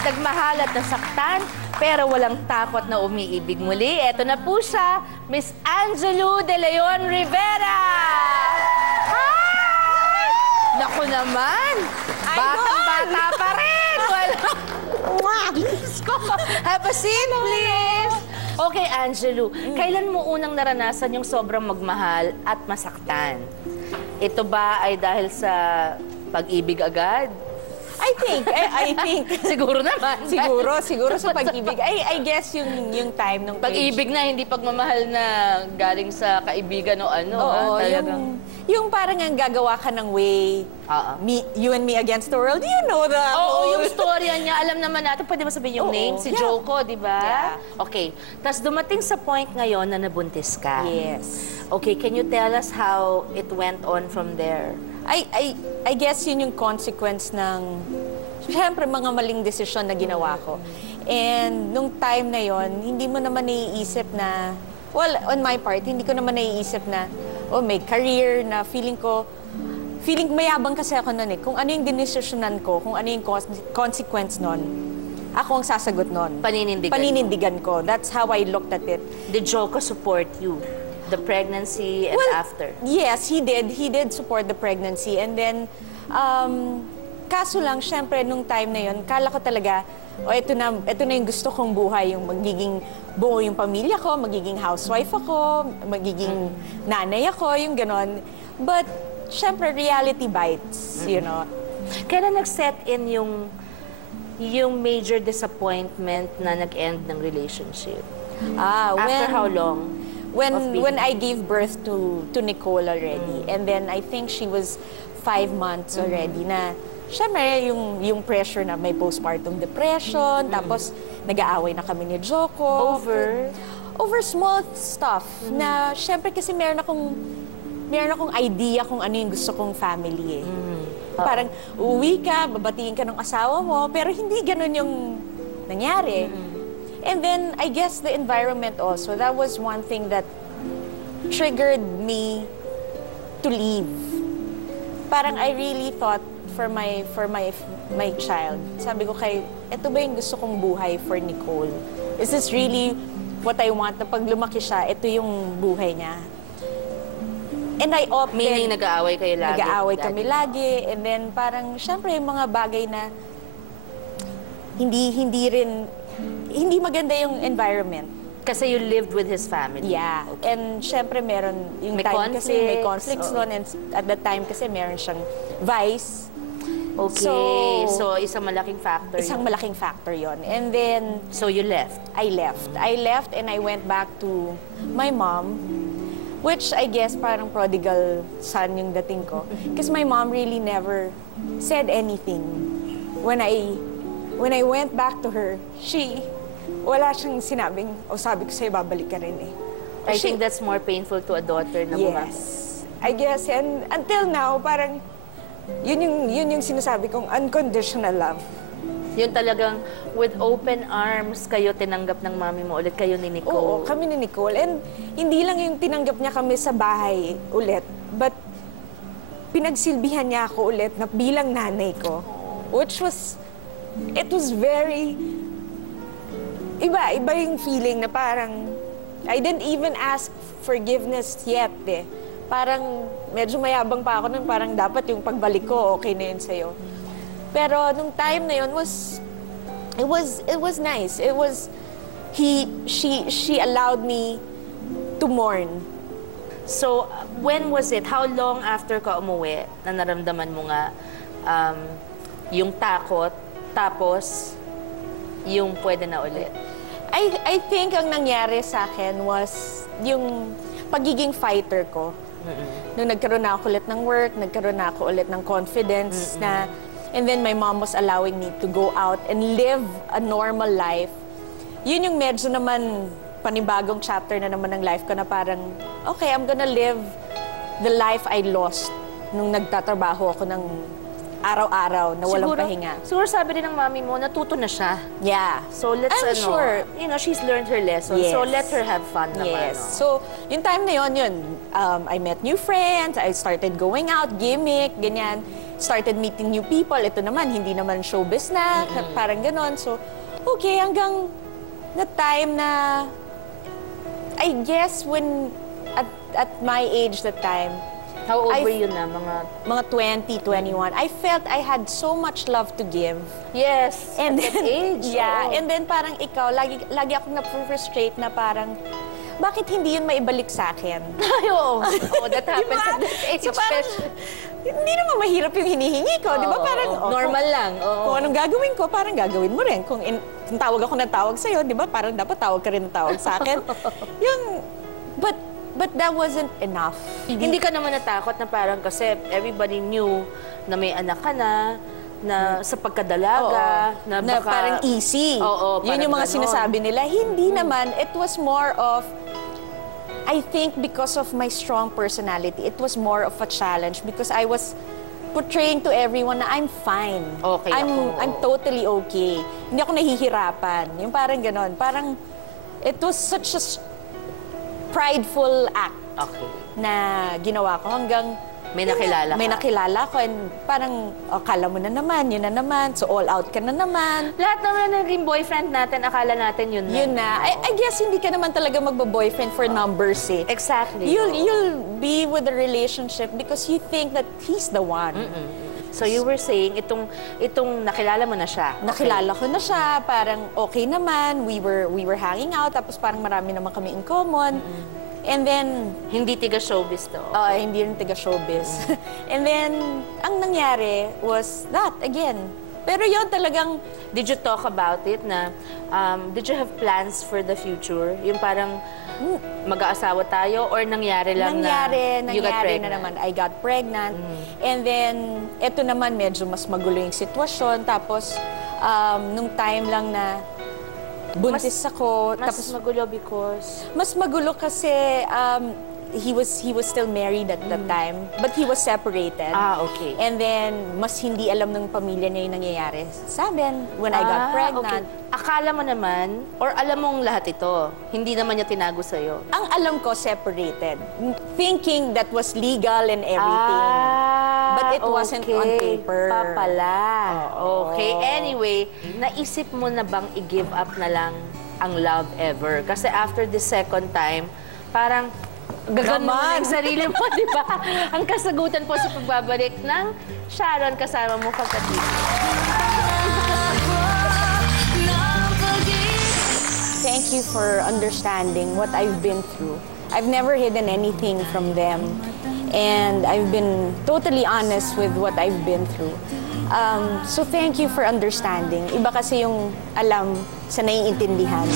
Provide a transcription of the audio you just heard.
nagmahal at nasaktan, pero walang takot na umiibig muli. Eto na po siya, Miss Angelou De Leon Rivera! Hi! Naku naman! Batang-bata pa rin! Have a seat, please! Okay, Angelou, kailan mo unang naranasan yung sobrang magmahal at masaktan? Ito ba ay dahil sa pag-ibig agad? I think. Siguro naman. Siguro sa pag-ibig. I guess yung time ng pag-ibig na, hindi pagmamahal na galing sa kaibigan o ano. Oo, yung parang ang gagawa ka ng way, you and me against the world, you know the Oo, yung storya niya, alam naman natin, pwede mo sabihin yung name, si Joko, di ba? Yeah. Okay, tapos dumating sa point ngayon na nabuntis ka. Yes. Okay, can you tell us how it went on from there? I guess yun yung consequence ng, siyempre, mga maling desisyon na ginawa ko. And nung time na yon, hindi mo naman naiisip na, well, on my part, hindi ko naman naiisip na, oh, may career na feeling mayabang kasi ako nun eh. Kung ano yung dinesisyonan ko, kung ano yung consequence nun, ako ang sasagot nun. Paninindigan ko. That's how I looked at it. Did Joko support you? The pregnancy and after? Yes, he did. He did support the pregnancy. And then, kaso lang, syempre, nung time na yun, kala ko talaga, ito na yung gusto kong buhay, yung magiging buo yung pamilya ko, magiging housewife ako, magiging nanay ako, yung ganon. But, syempre, reality bites, you know. Kailan nag-set in yung major disappointment na nag-end ng relationship? After how long? When I gave birth to Nicole already, and then I think she was 5 months already na, syempre, yung pressure na may postpartum depression, tapos nag-aaway na kami ni Joko. Over small stuff na, syempre, kasi meron akong idea kung ano yung gusto kong family eh. Parang uwi ka, babatiin ka ng asawa mo, pero hindi ganun yung nangyari. And then, I guess the environment also, that was one thing that triggered me to leave. Parang I really thought for my child, sabi ko ito ba yung gusto kong buhay for Nicole? Is this really what I want? Na pag lumaki siya, ito yung buhay niya. And I opted... Meaning nag-aaway kayo lagi? Nag-aaway kami lagi. And then parang, syempre, yung mga bagay na hindi maganda yung environment. Kasi you lived with his family? Yeah. Okay. And syempre meron yung may time conflicts. Kasi may conflicts noon. And at that time kasi meron siyang vice. Okay. So isang malaking factor malaking factor yon. And then... So you left? I left and I went back to my mom. Which I guess parang prodigal son yung dating ko. Because my mom really never said anything. When I went back to her, wala siyang sinabing, sabi ko sa'yo, babalik ka rin eh. I think that's more painful to a daughter na bumalik. Yes. I guess, and until now, parang, yun yung sinasabi kong unconditional love. Yun talagang, with open arms, kayo tinanggap ng mami mo ulit, kayo ni Nicole. Oo, kami ni Nicole. And hindi lang yung tinanggap niya kami sa bahay ulit, but pinagsilbihan niya ako ulit na bilang nanay ko. Which was... It was very... Iba yung feeling na parang... I didn't even ask forgiveness yet eh. Parang medyo mayabang pa ako nun, parang dapat yung pagbalik ko, okay na yun sa'yo. Pero nung time na yun it was nice. It was... She allowed me to mourn. So, when was it? How long after ka umuwi na naramdaman mo nga yung takot, tapos, yung pwede na ulit? I think ang nangyari sa akin was yung pagiging fighter ko. Nung nagkaroon na ako ulit ng work, nagkaroon na ako ulit ng confidence na, and then my mom was allowing me to go out and live a normal life. Yun yung medyo naman panibagong chapter na naman ng life ko na parang, okay, I'm gonna live the life I lost nung nagtatrabaho ako ng araw-araw na walang pahinga. Siguro sabi rin ng mami mo, natuto na siya. Yeah. So let's, I'm sure. You know, she's learned her lesson. Yes. So let her have fun naman. Yes. So, yung time na yun, I met new friends, I started going out, gimmick, ganyan. started meeting new people. Ito naman, hindi naman showbiz na, parang ganon. So, okay, hanggang na time na, I guess when, at my age that time, How old I- were you na? mga 20, 21, I felt I had so much love to give. Yes, And at that then, age. yeah, oo. and then parang ikaw, lagi akong na-frustrate na parang, bakit hindi yun maibalik sa akin? Ay, oo. Oo, that happens Diba? at that age. So parang, hindi naman mahirap yung hinihingi ko, di ba? Oo, Parang, oo. Normal lang, oo. Kung anong gagawin ko, parang gagawin mo rin. Kung tawag ako ng tawag sa'yo, di ba? Parang dapat tawag ka rin ng tawag sa akin. Yung, but that wasn't enough. Hindi ka naman natakot na parang kasi everybody knew na may anak ka na sa pagkadalaga, Oo. na baka... parang easy. Oo, Yun yung parang mga ganon. sinasabi nila. Hindi naman. It was more of, I think because of my strong personality, it was more of a challenge because I was portraying to everyone na I'm fine. Okay ako, I'm oo. totally okay. Hindi ako nahihirapan. Yung parang ganon. Parang, it was such a prideful act Okay. na ginawa ko hanggang May nakilala may ka. nakilala ko and parang akala mo na naman, yun na naman, so all out ka na naman. Lahat naman na naging boyfriend natin, akala natin yun na. Yun na. I guess hindi ka naman talaga magbo-boyfriend for numbers eh. Exactly. You'll be with a relationship because you think that he's the one. So you were saying, itong nakilala mo na siya. Nakilala ko na siya, parang okay naman, we were hanging out, tapos parang marami naman kami in common. And then, Hindi tiga showbiz to. hindi rin taga-showbiz. And then, ang nangyari was that, again. Pero yun talagang, Did you talk about it na, did you have plans for the future? Yung parang mag-aasawa tayo or nangyari lang nangyari na you got na pregnant? naman. I got pregnant. And then, eto naman, medyo mas magulo yung sitwasyon. Tapos, nung time lang na buntis ako. Mas Tapos, magulo because... mas magulo kasi he was still married at that time, but he was separated. Okay. And then, mas hindi alam ng pamilya niya yung nangyayari sa amin when I got pregnant. Okay. Akala mo naman, or alam mong lahat ito, hindi naman niya tinago sa'yo. Ang alam ko, separated. Thinking that was legal and everything. But it wasn't on paper. Pa pala. Oo. Okay. Anyway, naisip mo na bang i-give up na lang ang love ever? Kasi after the second time, parang gagawin mo na Naman. yung sarili mo, di ba? Ang kasagutan po sa pagbabalik ng Sharon kasama mo kapatid. Thank you for understanding what I've been through. I've never hidden anything from them. And I've been totally honest with what I've been through. So thank you for understanding. Iba kasi yung alam sa naiintindihan.